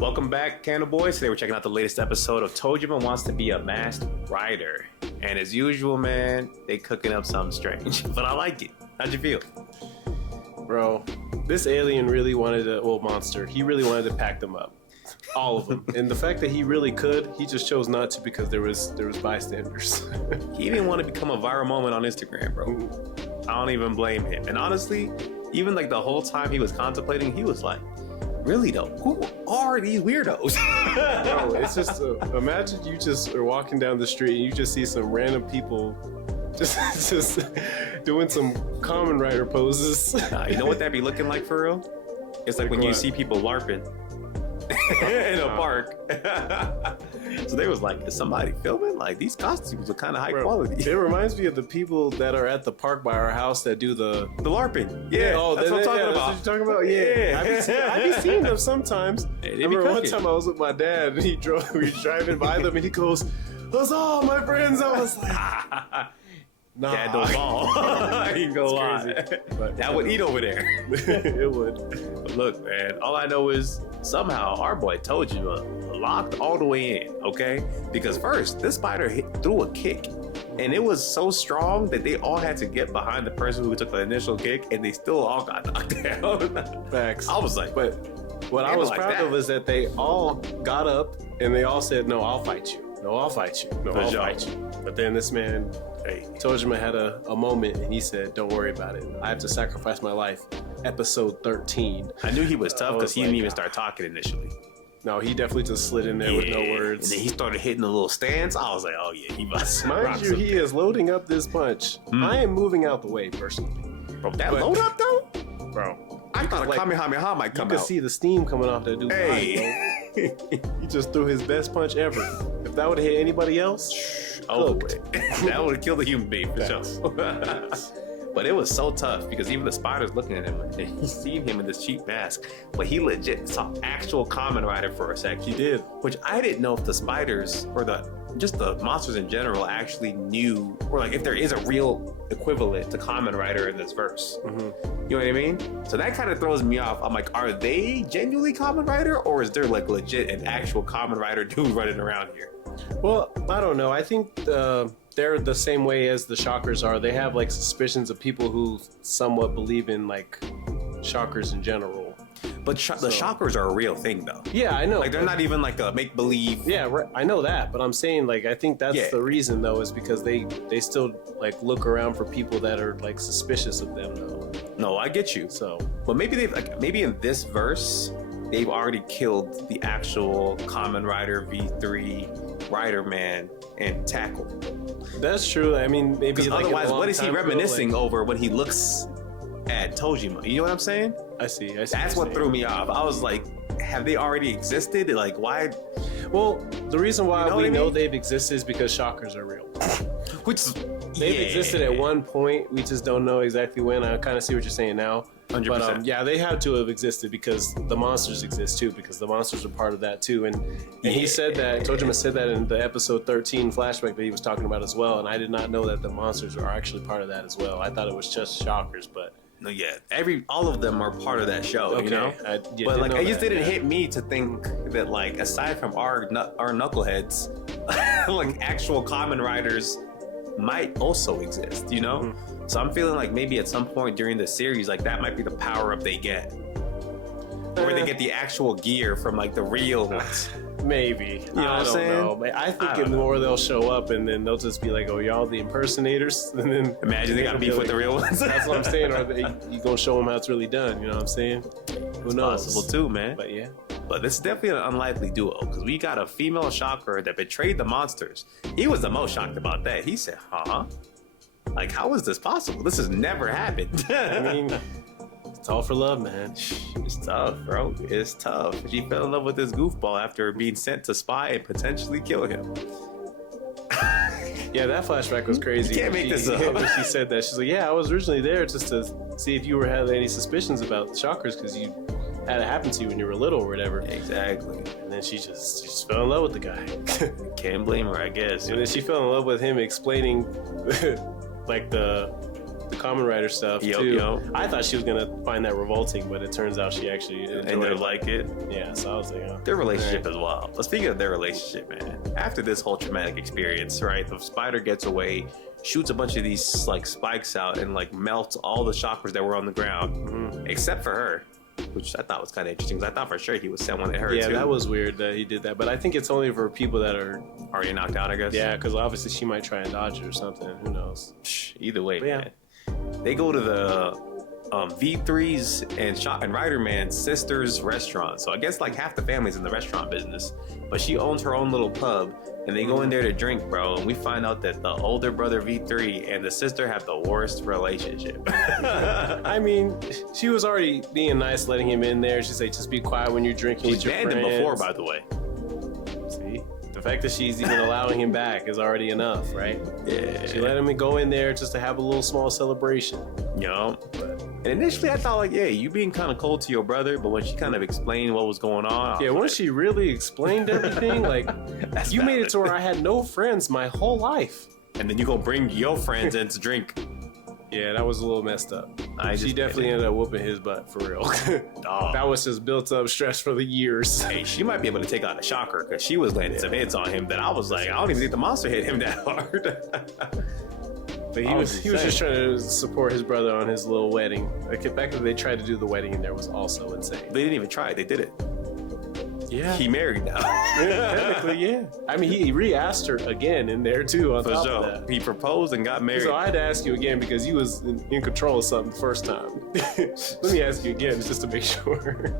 Welcome back, Candle Boys. Today we're checking out the latest episode of Tojima Wants to Be a Masked Rider. And as usual, man, they cooking up something strange. But I like it. How'd you feel? Bro, this alien really wanted to, monster, he really wanted to pack them up. All of them. And the fact that he really could, he just chose not to because there was bystanders. He didn't want to become a viral moment on Instagram, bro. I don't even blame him. And honestly, even like the whole time he was contemplating, he was like, really though, who are these weirdos? Bro, it's just, imagine you just are walking down the street and you just see some random people just doing some Kamen Rider poses. You know what that be looking like for real? It's like when you see people LARPing in a park. So they was like, is somebody filming? Like, these costumes are kind of high quality. It reminds me of the people that are at the park by our house that do the LARPing. Yeah, that's what I'm talking about. That's what you're talking about? Yeah. I be seeing them sometimes. I remember one time I was with my dad and we were driving by them and he goes, "Those all my friends." I was like, nah. Dad don't fall. I ain't gonna lie. But that would eat over there. It would. But look, man, all I know is somehow our boy Tojima locked all the way in, okay? Because first, this spider threw a kick, and it was so strong that they all had to get behind the person who took the initial kick, and they still all got knocked down. Facts. I was like, but what I was proud of is that they all got up and they all said, "No, I'll fight you. No, I'll fight you. No, I'll fight you." But then this man, Tojima had a moment and he said, "Don't worry about it. I have to sacrifice my life." Episode 13. I knew he was tough because he didn't even start talking initially. No, he definitely just slid in there with no words. And then he started hitting the little stance. I was like, oh yeah, he must. Mind you, he is loading up this punch. I am moving out the way personally. Bro, that load up though? Bro. I thought a Kamehameha might come out. You could see the steam coming off that dude's eye, He just threw his best punch ever. If that would have hit anybody else, that would have killed a human being for sure. But it was so tough because even the spider's looking at him and he's seeing him in this cheap mask. But he legit saw actual Kamen Rider for a sec. He did. Which I didn't know if the spiders or just the monsters in general actually knew, or like if there is a real equivalent to Kamen Rider in this verse. You know what I mean? So that kind of throws me off. I'm like, are they genuinely Kamen Rider, or is there like legit an actual Kamen Rider dude running around here? Well, I don't know. I think they're the same way as the Shockers are. They have like suspicions of people who somewhat believe in like Shockers in general. But the Shockers are a real thing, though. Yeah, I know. Like, they're not even like a make-believe. Yeah, right. I know that. But I'm saying, like, I think that's the reason, though, is because they still, like, look around for people that are, like, suspicious of them, though. No, I get you. So, but maybe maybe in this verse, they've already killed the actual Kamen Rider V3 Rider Man and Tackle. That's true. I mean, maybe like otherwise, what is he reminiscing over when he looks at Tojima? You know what I'm saying? I see. That's what threw me off. I was like, have they already existed? Like, why? Well, the reason why we know they've existed is because Shockers are real. Which they've existed at one point. We just don't know exactly when. I kind of see what you're saying now. 100%. But yeah, they had to have existed because the monsters exist too, because the monsters are part of that too. And he said that, Tojima said that in the episode 13 flashback that he was talking about as well. And I did not know that the monsters are actually part of that as well. I thought it was just Shockers, but... No, yeah, all of them are part of that show, you know. But like, it just didn't hit me to think that, like, aside from our knuckleheads, like actual Kamen Riders might also exist, you know. So I'm feeling like maybe at some point during the series, like that might be the power up they get, where they get the actual gear from like the real ones. Maybe. You know what I'm saying? I think more they'll show up and then they'll just be like, "Oh, y'all the impersonators." And then imagine they got beef with the real ones. That's what I'm saying. Or you gonna show them how it's really done? You know what I'm saying? Who knows? Possible too, man. But yeah. But this is definitely an unlikely duo because we got a female Shocker that betrayed the monsters. He was the most shocked about that. He said, "Huh? Like, how is this possible? This has never happened." I mean, it's all for love, man. It's tough, bro. It's tough. She fell in love with this goofball after being sent to spy and potentially kill him. Yeah, that flashback was crazy. You can't make this up. When she said that, she's like, "Yeah, I was originally there just to see if you had any suspicions about Shockers because you had it happen to you when you were little or whatever." Exactly. And then she just fell in love with the guy. Can't blame her, I guess. And then she fell in love with him explaining like the the Kamen Rider stuff too. I thought she was gonna find that revolting, but it turns out she actually enjoyed it. Yeah, so I was like, their relationship as well. But speaking of their relationship, man, after this whole traumatic experience, right? The spider gets away, shoots a bunch of these like spikes out, and like melts all the shockers that were on the ground, except for her. Which I thought was kind of interesting, because I thought for sure he would send one at her too. Yeah, that was weird that he did that, but I think it's only for people that are already knocked out, I guess. Yeah, because obviously she might try and dodge it or something. Who knows? Either way, man. They go to the V3's and Rider Man's sister's restaurant. So I guess like half the family's in the restaurant business, but she owns her own little pub, and they go in there to drink, bro. And we find out that the older brother V3 and the sister have the worst relationship. I mean, she was already being nice, letting him in there. She said, "Just be quiet when you're drinking with your friends." She's banned him before, by the way. See, the fact that she's even allowing him back is already enough, right? Yeah. She let him go in there just to have a little small celebration. And initially I thought like, yeah, you being kind of cold to your brother, but when she kind of explained what was going on, yeah, once she really explained everything, like, you made it to where I had no friends my whole life, and then you go bring your friends in to drink. Yeah, that was a little messed up. She definitely ended up whooping his butt for real. That was just built up stress for the years. Hey, she might be able to take out a shocker, because she was landing some hits on him that I was like, I don't even think the monster hit him that hard. But he was just trying to support his brother on his little wedding. Like, the fact that they tried to do the wedding in there was also insane. They didn't even try it. They did it. Yeah. He married now. Technically, yeah. I mean, he re-asked her again in there, too, on top of that. He proposed and got married. So I had to ask you again because you was in control of something the first time. Let me ask you again just to make sure.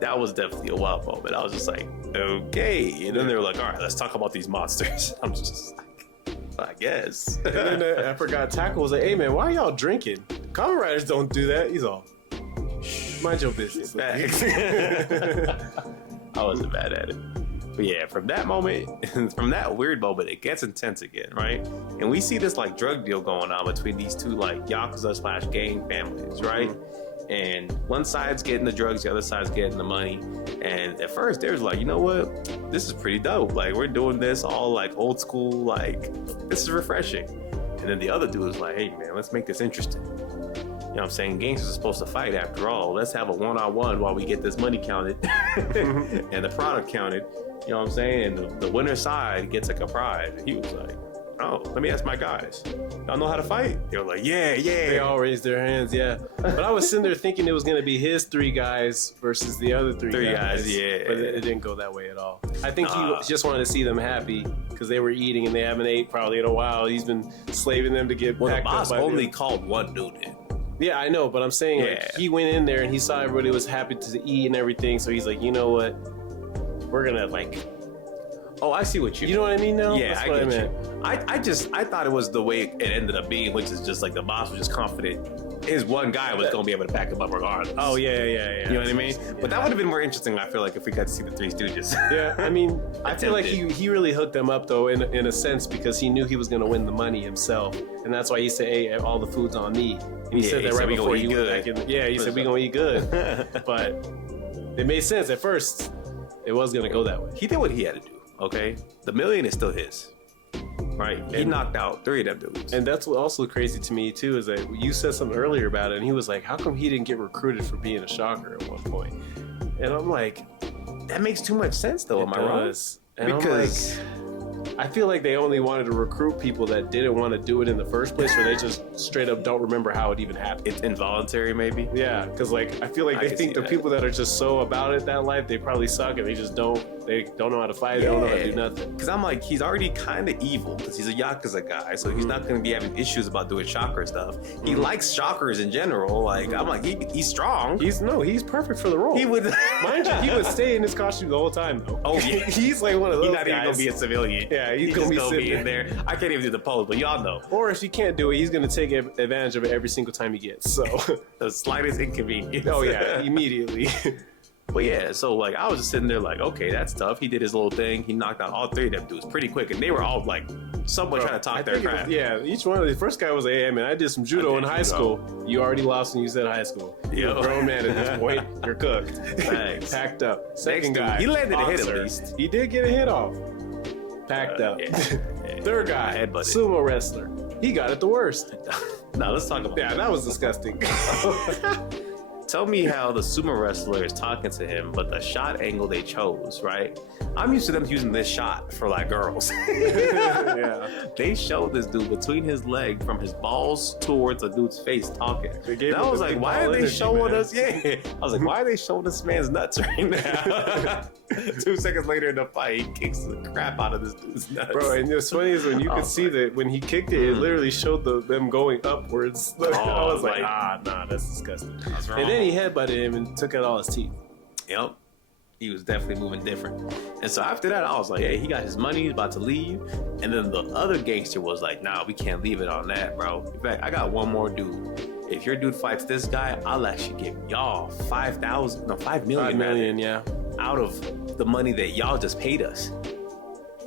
That was definitely a wild moment. I was just like, okay. And then they were like, all right, let's talk about these monsters. I'm just like, I guess. And then I forgot Tackle was like, hey man, why are y'all drinking? Kamen Riders don't do that. He's all, mind your business. I wasn't mad at it. But yeah, from that moment, from that weird moment, it gets intense again, right? And we see this like drug deal going on between these two like Yakuza / gang families, right? And one side's getting the drugs, the other side's getting the money. And at first, they was like, you know what? This is pretty dope. Like, we're doing this all like old school, like, this is refreshing. And then the other dude was like, hey man, let's make this interesting. You know what I'm saying? Gangsters are supposed to fight after all. Let's have a one-on-one while we get this money counted and the product counted. You know what I'm saying? And the winner side gets like a prize. And he was like, oh, let me ask my guys. Y'all know how to fight? They were like, yeah. They all raised their hands, yeah. But I was sitting there thinking it was going to be his 3 guys versus the other 3 guys. Yeah. But it didn't go that way at all. I think he just wanted to see them happy because they were eating and they haven't ate probably in a while. He's been slaving them to get packed up. The boss only called one dude in. Yeah, I know, but I'm saying like, he went in there and he saw everybody was happy to eat and everything. So he's like, you know what? We're going to like... Oh, I see what you know what I mean now? Yeah, I get you. I thought it was the way it ended up being, which is just like the boss was just confident his one guy was going to be able to back him up regardless. Oh, yeah. You know what I mean? Yeah. But that would have been more interesting, I feel like, if we got to see the Three Stooges. Yeah, I mean, I feel like he really hooked them up, though, in a sense, because he knew he was going to win the money himself. And that's why he said, hey, all the food's on me. And he said that right before he went back in. Yeah, he said, we going to eat good. But it made sense at first. It was going to go that way. He did what he had to do. Okay, the million is still his, right? He knocked out 3 of them dudes. And that's what also crazy to me too, is that you said something earlier about it, and he was like, how come he didn't get recruited for being a shocker at one point? And I'm like, that makes too much sense though, am I wrong? And because I feel like they only wanted to recruit people that didn't want to do it in the first place, or they just straight up don't remember how it even happened. It's involuntary, maybe? Yeah, because like I feel like they think the people that are just so about it that life, they probably suck and they don't know how to fight, they don't know how to do nothing. Because I'm like, he's already kind of evil because he's a Yakuza guy, so he's not going to be having issues about doing chakra stuff. He likes chakras in general. Like, I'm like, he's strong. He's perfect for the role. He would, mind you, he would stay in his costume the whole time though. Oh yeah, he's like one of those guys. He's not even going to be a civilian. Yeah, he's going to be in there. I can't even do the pose, but y'all know. Or if he can't do it, he's going to take advantage of it every single time he gets. So the slightest inconvenience. Oh yeah, immediately. But yeah, so like I was just sitting there like, okay, that's tough. He did his little thing. He knocked out all 3 of them dudes pretty quick, and they were all like, somewhat trying to talk their crap. Yeah, each one of the first guy was like, hey man, I did some judo in high school. You already lost when you said high school. You're a grown man at this point. You're cooked. Thanks. Packed up. Second guy, he landed boxer. a hit at least. He did get a hit off. Packed up. Third guy, sumo wrestler. He got it the worst. No, let's talk about that. That was disgusting. Tell me how the sumo wrestler is talking to him, but the shot angle they chose, right? I'm used to them using this shot for like girls. Yeah. They showed this dude between his leg from his balls towards a dude's face talking. And I was like, why are they showing us? Yeah. I was like, why are they showing this man's nuts right now? 2 seconds later in the fight, he kicks the crap out of this dude's nuts. Bro, and what's funny is when you could see that when he kicked it, it literally showed them going upwards. I was like, nah, that's disgusting. That's wrong. And then he headbutted him and took out all his teeth. Yep. He was definitely moving different. And so after that, I was like, hey, he got his money, he's about to leave. And then the other gangster was like, nah, we can't leave it on that, bro. In fact, I got one more dude. If your dude fights this guy, I'll actually give y'all $5 million, yeah, out of the money that y'all just paid us.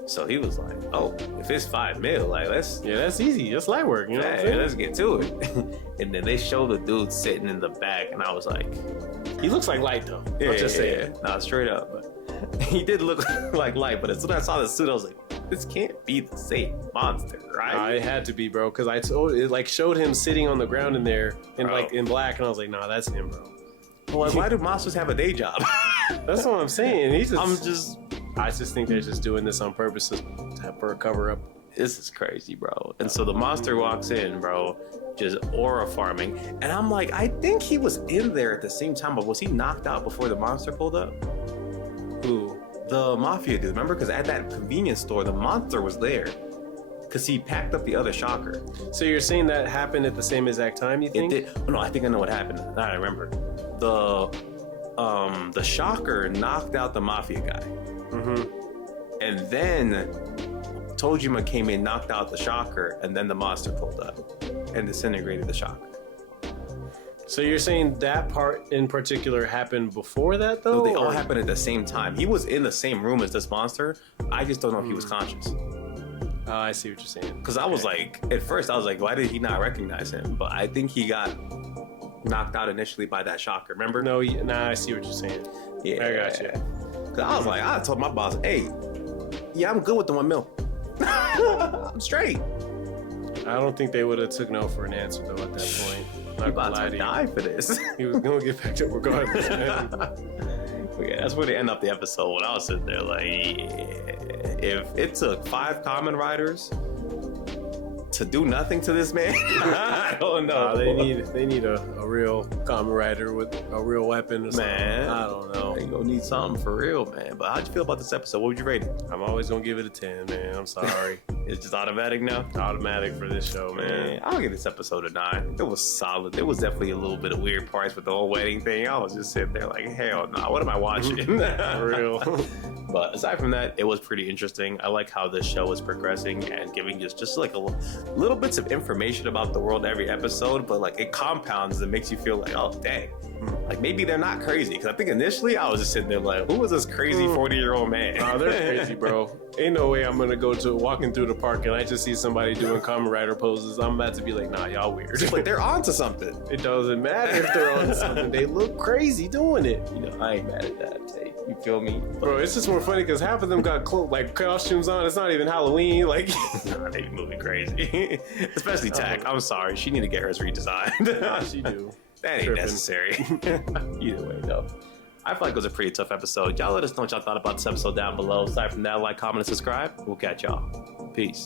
So he was like, oh, if it's $5 million, like, that's easy. That's light work, you know what I'm saying? Let's get to it. And then they show the dude sitting in the back, and I was like, he looks like light though. Yeah, just say it. Nah, straight up. But he did look like light, but as soon as I saw the suit, I was like, this can't be the same monster, right? It had to be, bro, because I told it like showed him sitting on the ground in there in like in black, and I was like, nah, that's him, bro. Well, like, why do monsters have a day job? That's what I'm saying. I just think they're just doing this on purpose for a cover up. This is crazy, bro. And so the monster walks in, bro, just aura farming. And I'm like, I think he was in there at the same time, but was he knocked out before the monster pulled up? Who? The mafia dude, remember? Because at that convenience store, the monster was there. Because he packed up the other shocker. So you're saying that happened at the same exact time, you think? It did. Oh, no, I think I know what happened. I remember. The shocker knocked out the mafia guy. Mm-hmm. And then Tojima came in, knocked out the shocker, and then the monster pulled up and disintegrated the shocker. So you're saying that part in particular happened before that, though? No, they all happened at the same time. He was in the same room as this monster. I just don't know if he was conscious. Oh, I see what you're saying. Because I was like, at first I was like, why did he not recognize him? But I think he got knocked out initially by that shocker, remember? No, I see what you're saying. Yeah. I got you. Because I was like, I told my boss, hey, yeah, I'm good with the $1 million. I'm straight. I don't think they would have took no for an answer, though, at that point. Not about to die for this. He was going to get back up regardless, man. Yeah, that's where they end up the episode when I was sitting there like, if it took 5 Kamen Riders to do nothing to this man, I don't know. They need a real Kamen Rider with a real weapon or something. Man, I don't know. They gonna need something for real, man. But how'd you feel about this episode? What would you rate it? I'm always gonna give it a 10, man. I'm sorry. It's just automatic now? Automatic for this show, man. I'll give this episode a 9. It was solid. There was definitely a little bit of weird parts with the whole wedding thing. I was just sitting there like, hell no, what am I watching? For real. But aside from that, it was pretty interesting. I like how this show is progressing and giving just like a little bits of information about the world every episode, but like it compounds and makes you feel like, oh dang, like maybe they're not crazy. Because I think initially I was just sitting there like, who was this crazy 40-year-old man? Oh, they're crazy, bro. Ain't no way I'm gonna go to walking through the park and I just see somebody doing Kamen Rider poses. I'm about to be like, nah, y'all weird. Like they're onto something. It doesn't matter if they're onto something. They look crazy doing it. You know, I ain't mad at that. You feel me? Bro, it's just more funny because half of them got like costumes on. It's not even Halloween. Like, nah, they moving crazy. Especially Tak. I'm sorry. She need to get hers redesigned. Nah, she do. That ain't necessary. Either way, though. I feel like it was a pretty tough episode. Y'all let us know what y'all thought about this episode down below. Aside from that, like, comment, and subscribe. We'll catch y'all. Peace.